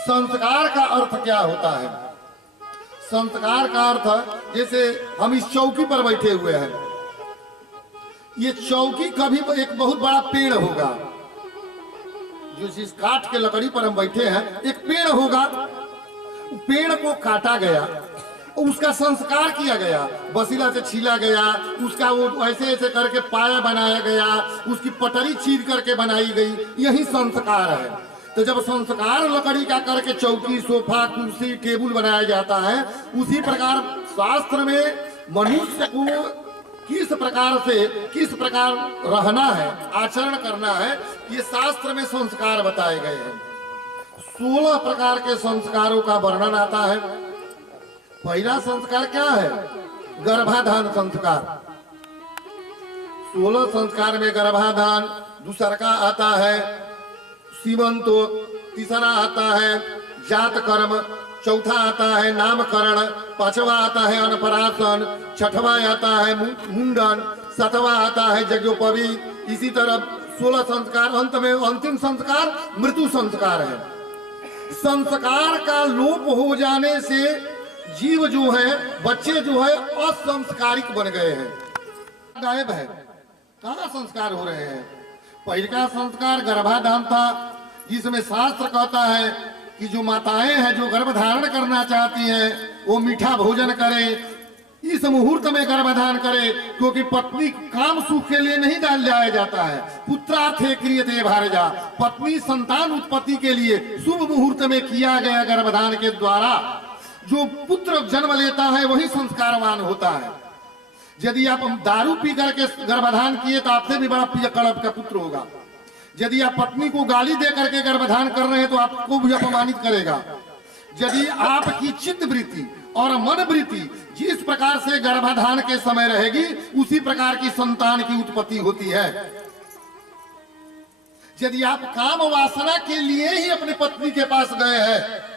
संस्कार का अर्थ क्या होता है? संस्कार का अर्थ, जैसे हम इस चौकी पर बैठे हुए हैं, ये चौकी कभी एक बहुत बड़ा पेड़ होगा, जो जिस काठ के लकड़ी पर हम बैठे हैं, एक पेड़ होगा, पेड़ को काटा गया, उसका संस्कार किया गया, बसीला से छीला गया, उसका वो ऐसे ऐसे करके पाया बनाया गया, उसकी पटरी चीर करके बनाई गई, यही संस्कार है। तो जब संस्कार लकड़ी का करके चौकी, सोफा, कुर्सी, टेबल बनाया जाता है, उसी प्रकार शास्त्र में मनुष्य को किस प्रकार से किस प्रकार रहना है, आचरण करना है, ये शास्त्र में संस्कार बताए गए हैं। 16 प्रकार के संस्कारों का वर्णन आता है। पहला संस्कार क्या है? गर्भाधान संस्कार। 16 संस्कार में गर्भाधान, दूसरा का आता है सीमंतो, तीसरा आता है जात कर्म, चौथा आता है नामकरण, पांचवा आता है अनपराशन, छठवा आता है मुंडन, सातवां आता है यज्ञोपवीत। इसी तरह 16 संस्कार, अंत में अंतिम संस्कार मृत्यु संस्कार है। संस्कार का लोप हो जाने से जीव जो है, बच्चे जो है, असंस्कारिक बन गए हैं, गायब है। कहाँ संस्कार हो रहे हैं? पहला संस्कार गर्भाधान था, जिसमें शास्त्र कहता है कि जो माताएं हैं जो गर्भ धारण करना चाहती हैं, वो मीठा भोजन करें, इस मुहूर्त में गर्भधान करे, क्योंकि पत्नी काम सुख के लिए नहीं डाल जाया जाता है। पुत्रार्थे क्रियते भारजा, पत्नी संतान उत्पत्ति के लिए शुभ मुहूर्त में किया गया गर्भधान के द्वारा जो पुत्र जन्म लेता है वही संस्कारवान होता है। यदि आप दारू पी करके गर्भधान किए तो आपसे भी बड़ा पियक्कड़ आपका पुत्र होगा। यदि आप पत्नी को गाली दे करके गर्भधान कर रहे हैं तो आपको भी अपमानित करेगा। यदि आपकी चित्त वृत्ति और मन वृत्ति जिस प्रकार से गर्भाधान के समय रहेगी, उसी प्रकार की संतान की उत्पत्ति होती है। यदि आप काम वासना के लिए ही अपनी पत्नी के पास गए हैं